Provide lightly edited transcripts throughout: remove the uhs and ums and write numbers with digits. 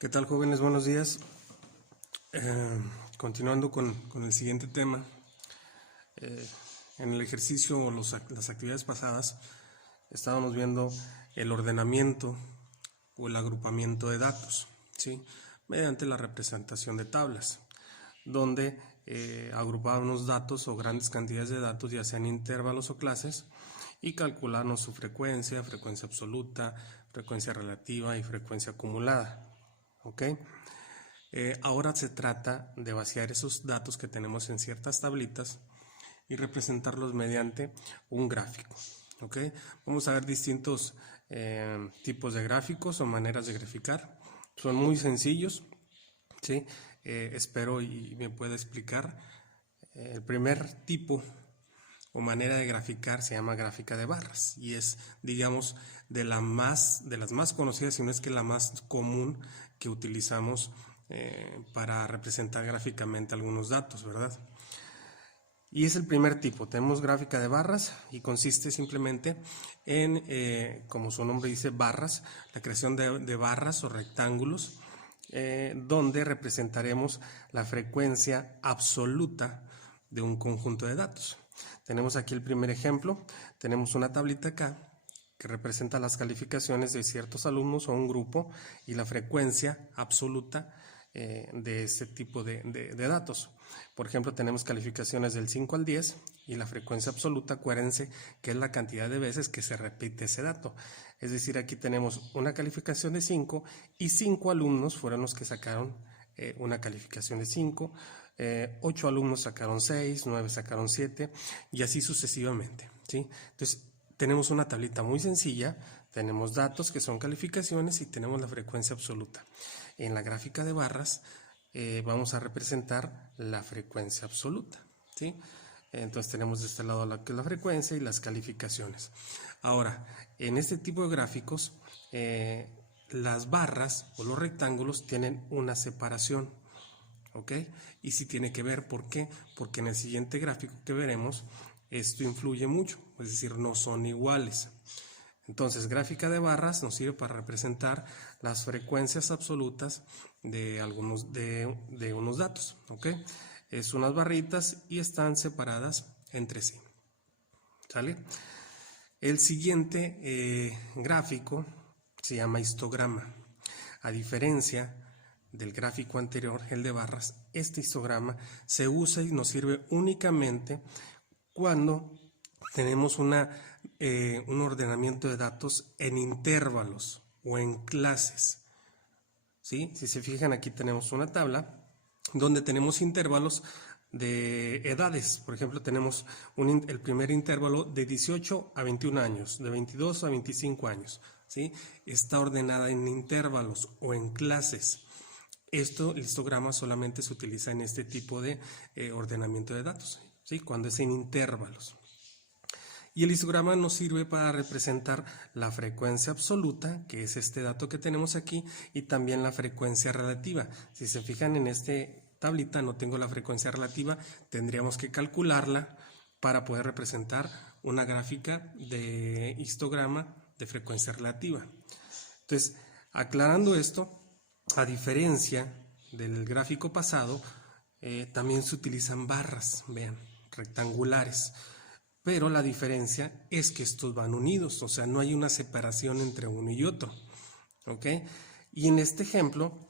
¿Qué tal, jóvenes? Buenos días. Continuando con el siguiente tema, en el ejercicio o las actividades pasadas estábamos viendo el ordenamiento o el agrupamiento de datos, ¿sí? Mediante la representación de tablas, donde agrupábamos datos o grandes cantidades de datos, ya sean intervalos o clases, y calcularnos su frecuencia, frecuencia absoluta, frecuencia relativa y frecuencia acumulada. ¿Ok? Ahora se trata de vaciar esos datos que tenemos en ciertas tablitas y representarlos mediante un gráfico. ¿Ok? Vamos a ver distintos tipos de gráficos o maneras de graficar. Son muy sencillos, ¿sí? Espero y me pueda explicar. El primer tipo o manera de graficar se llama gráfica de barras y es, digamos, de las más conocidas, si no es que la más común que utilizamos para representar gráficamente algunos datos, ¿verdad? Y es el primer tipo. Tenemos gráfica de barras y consiste simplemente en, como su nombre dice, barras, la creación de barras o rectángulos, donde representaremos la frecuencia absoluta de un conjunto de datos. Tenemos aquí el primer ejemplo. Tenemos una tablita acá que representa las calificaciones de ciertos alumnos o un grupo y la frecuencia absoluta de este tipo de datos. Por ejemplo, tenemos calificaciones del 5 al 10 y la frecuencia absoluta, acuérdense que es la cantidad de veces que se repite ese dato. Es decir, aquí tenemos una calificación de 5 y 5 alumnos fueron los que sacaron una calificación de 5, 8 alumnos sacaron 6, 9 sacaron 7 y así sucesivamente, ¿sí? Entonces, tenemos una tablita muy sencilla, tenemos datos que son calificaciones y tenemos la frecuencia absoluta. En la gráfica de barras vamos a representar la frecuencia absoluta, ¿sí? Entonces tenemos de este lado la frecuencia y las calificaciones. Ahora, en este tipo de gráficos, las barras o los rectángulos tienen una separación, ¿ok? Y sí tiene que ver, ¿por qué? Porque en el siguiente gráfico que veremos, esto influye mucho, es decir, no son iguales. Entonces, gráfica de barras nos sirve para representar las frecuencias absolutas de unos datos, ¿ok? Es unas barritas y están separadas entre sí, ¿sale? El siguiente gráfico se llama histograma. A diferencia del gráfico anterior, el de barras, este histograma se usa y nos sirve únicamente cuando tenemos un ordenamiento de datos en intervalos o en clases, ¿sí? Si se fijan, aquí tenemos una tabla donde tenemos intervalos de edades. Por ejemplo, tenemos el primer intervalo de 18 a 21 años, de 22 a 25 años, ¿sí? Está ordenada en intervalos o en clases. El histograma solamente se utiliza en este tipo de ordenamiento de datos, ¿sí? Cuando es en intervalos. Y el histograma nos sirve para representar la frecuencia absoluta, que es este dato que tenemos aquí, y también la frecuencia relativa. Si se fijan en esta tablita, no tengo la frecuencia relativa, tendríamos que calcularla para poder representar una gráfica de histograma de frecuencia relativa. Entonces, aclarando esto, a diferencia del gráfico pasado, también se utilizan barras, vean, rectangulares. Pero la diferencia es que estos van unidos, o sea, no hay una separación entre uno y otro, ¿ok? Y en este ejemplo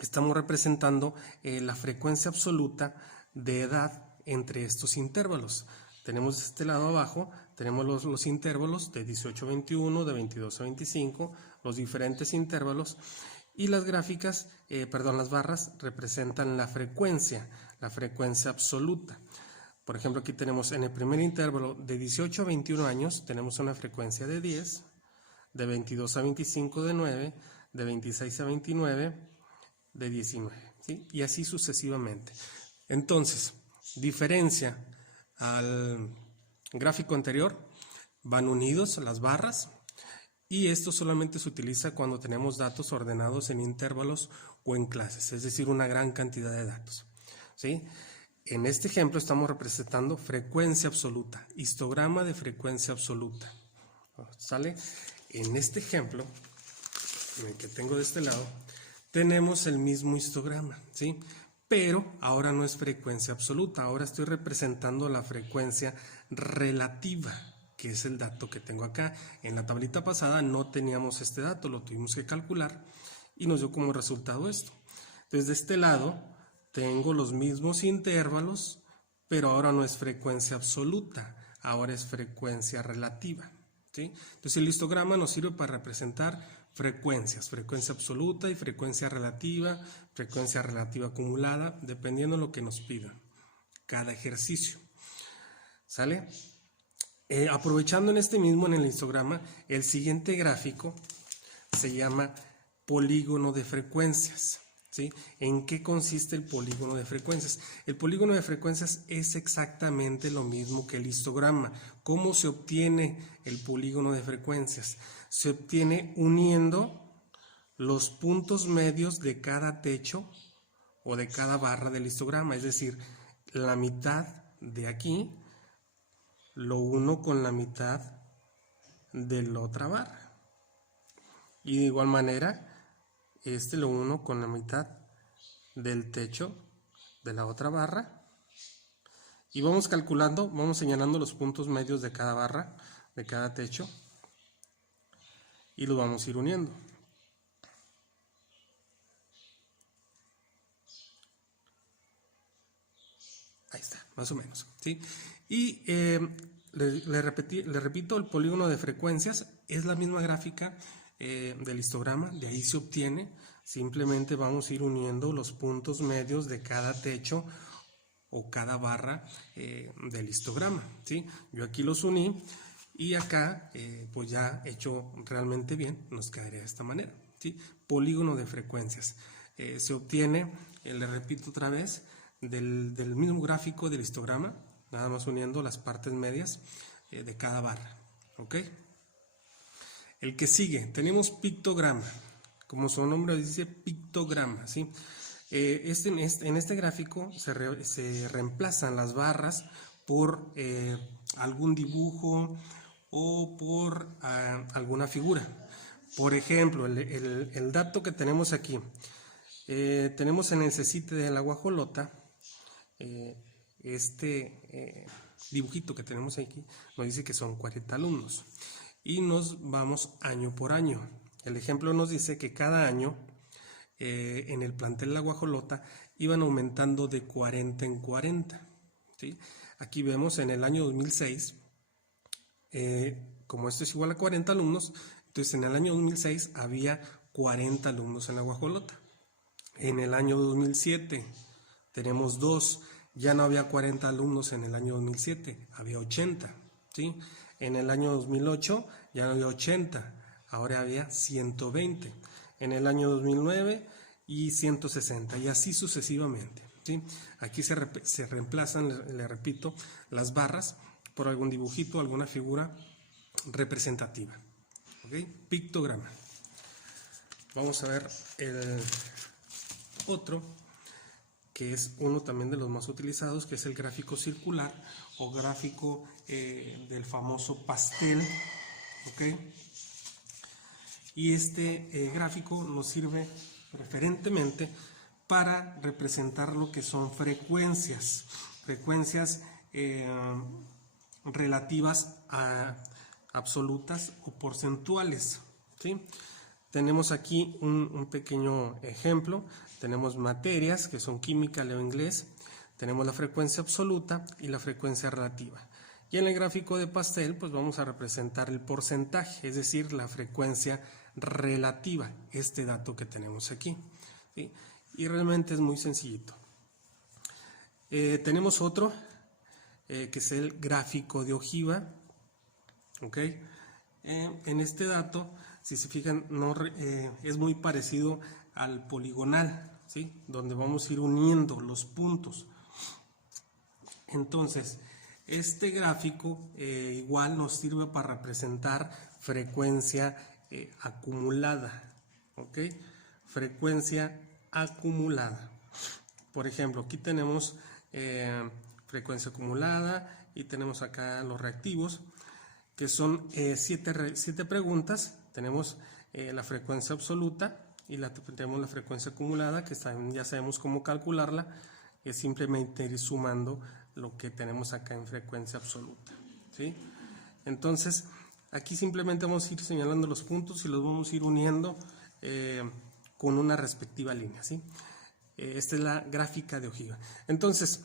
estamos representando la frecuencia absoluta de edad entre estos intervalos. Tenemos de este lado abajo, tenemos los intervalos de 18 a 21, de 22 a 25, los diferentes intervalos, y las gráficas, las barras representan la frecuencia absoluta. Por ejemplo, aquí tenemos en el primer intervalo de 18 a 21 años, tenemos una frecuencia de 10, de 22 a 25 de 9, de 26 a 29 de 19, ¿sí? Y así sucesivamente. Entonces, diferencia al gráfico anterior, van unidos las barras y esto solamente se utiliza cuando tenemos datos ordenados en intervalos o en clases, es decir, una gran cantidad de datos, ¿sí? En este ejemplo estamos representando frecuencia absoluta, histograma de frecuencia absoluta, ¿sale? En este ejemplo, en el que tengo de este lado, tenemos el mismo histograma, ¿sí? Pero ahora no es frecuencia absoluta, ahora estoy representando la frecuencia relativa, que es el dato que tengo acá. En la tablita pasada no teníamos este dato, lo tuvimos que calcular y nos dio como resultado esto. Entonces, de este lado tengo los mismos intervalos, pero ahora no es frecuencia absoluta, ahora es frecuencia relativa, ¿sí? Entonces, el histograma nos sirve para representar frecuencias, frecuencia absoluta y frecuencia relativa acumulada, dependiendo de lo que nos pidan cada ejercicio. ¿Sale? Aprovechando en el histograma, el siguiente gráfico se llama polígono de frecuencias. ¿Sí? ¿En qué consiste el polígono de frecuencias? El polígono de frecuencias es exactamente lo mismo que el histograma. ¿Cómo se obtiene el polígono de frecuencias? Se obtiene uniendo los puntos medios de cada techo o de cada barra del histograma, es decir, la mitad de aquí lo uno con la mitad de la otra barra. Y de igual manera, lo uno con la mitad del techo de la otra barra. Y vamos calculando, vamos señalando los puntos medios de cada barra, de cada techo. Y los vamos a ir uniendo. Ahí está, más o menos, ¿sí? Y le repito, el polígono de frecuencias es la misma gráfica del histograma, de ahí se obtiene. Simplemente vamos a ir uniendo los puntos medios de cada techo o cada barra del histograma, ¿sí? Yo aquí los uní y acá, pues ya hecho realmente bien, nos quedaría de esta manera, ¿sí? Polígono de frecuencias. Se obtiene, le repito otra vez, del mismo gráfico del histograma, nada más uniendo las partes medias de cada barra, ¿ok? El que sigue, tenemos pictograma, como su nombre dice, pictograma, ¿sí? En este gráfico se reemplazan las barras por algún dibujo o por alguna figura. Por ejemplo, el dato que tenemos aquí, tenemos en el CECITE de la Guajolota, dibujito que tenemos aquí nos dice que son 40 alumnos y nos vamos año por año. El ejemplo nos dice que cada año en el plantel La Guajolota iban aumentando de 40 en 40, ¿sí? Aquí vemos en el año 2006, como esto es igual a 40 alumnos, entonces en el año 2006 había 40 alumnos en La Guajolota. En el año 2007 tenemos 2, ya no había 40 alumnos en el año 2007, había 80, ¿sí? En el año 2008 ya no había 80, ahora había 120. En el año 2009 y 160 y así sucesivamente, ¿sí? Aquí se reemplazan, le repito, las barras por algún dibujito, alguna figura representativa, ¿ok? Pictograma. Vamos a ver el otro, que es uno también de los más utilizados, que es el gráfico circular o gráfico del famoso pastel, ¿ok? Y este gráfico nos sirve preferentemente para representar lo que son frecuencias relativas a absolutas o porcentuales, ¿sí? Tenemos aquí un pequeño ejemplo. Tenemos materias que son química, leo inglés. Tenemos la frecuencia absoluta y la frecuencia relativa. Y en el gráfico de pastel, pues vamos a representar el porcentaje, es decir, la frecuencia relativa, este dato que tenemos aquí, ¿sí? Y realmente es muy sencillito. Tenemos otro, que es el gráfico de ojiva, ¿ok? En este dato, si se fijan, es muy parecido al poligonal, ¿sí? Donde vamos a ir uniendo los puntos. Entonces, este gráfico igual nos sirve para representar frecuencia acumulada, ¿ok? Frecuencia acumulada. Por ejemplo, aquí tenemos frecuencia acumulada y tenemos acá los reactivos, que son 7 preguntas. Tenemos la frecuencia absoluta, y tenemos la frecuencia acumulada, que ya sabemos cómo calcularla, es simplemente ir sumando lo que tenemos acá en frecuencia absoluta, ¿sí? Entonces, aquí simplemente vamos a ir señalando los puntos y los vamos a ir uniendo con una respectiva línea, ¿sí? Esta es la gráfica de ojiva. Entonces,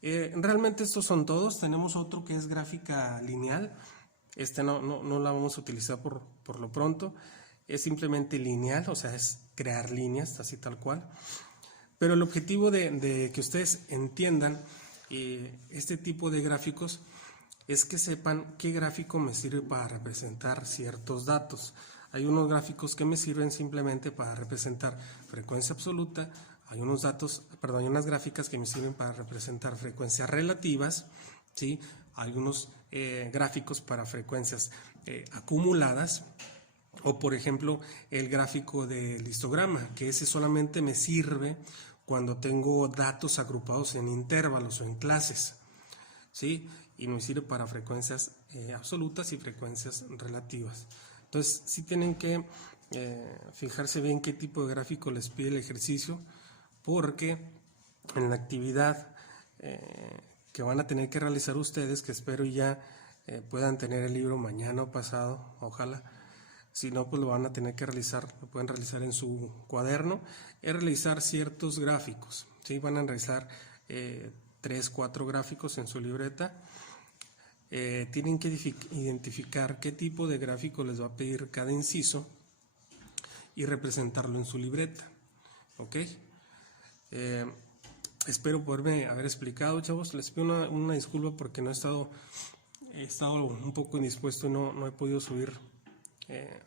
realmente estos son todos. Tenemos otro que es gráfica lineal. No la vamos a utilizar por lo pronto. Es simplemente lineal, o sea, es crear líneas, así tal cual. Pero el objetivo de que ustedes entiendan este tipo de gráficos es que sepan qué gráfico me sirve para representar ciertos datos. Hay unos gráficos que me sirven simplemente para representar frecuencia absoluta, hay unas gráficas que me sirven para representar frecuencias relativas, ¿sí? Hay unos gráficos para frecuencias acumuladas, o por ejemplo el gráfico del histograma, que ese solamente me sirve cuando tengo datos agrupados en intervalos o en clases, ¿sí? Y me sirve para frecuencias absolutas y frecuencias relativas. Entonces sí tienen que fijarse bien qué tipo de gráfico les pide el ejercicio, porque en la actividad que van a tener que realizar ustedes, que espero ya puedan tener el libro mañana o pasado, ojalá. Si no, pues lo van a tener que realizar, lo pueden realizar en su cuaderno, es realizar ciertos gráficos, ¿sí? Van a realizar 3, 4 gráficos en su libreta. Tienen que identificar qué tipo de gráfico les va a pedir cada inciso y representarlo en su libreta, ¿ok? Espero poderme haber explicado, chavos. Les pido una disculpa porque he estado un poco indispuesto y no he podido subir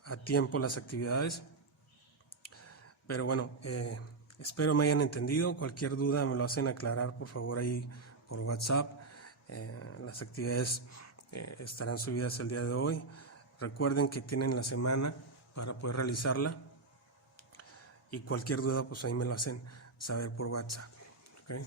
a tiempo las actividades, pero bueno, espero me hayan entendido. Cualquier duda me lo hacen aclarar por favor ahí por WhatsApp. Las actividades estarán subidas el día de hoy. Recuerden que tienen la semana para poder realizarla, y cualquier duda pues ahí me lo hacen saber por WhatsApp, ¿okay?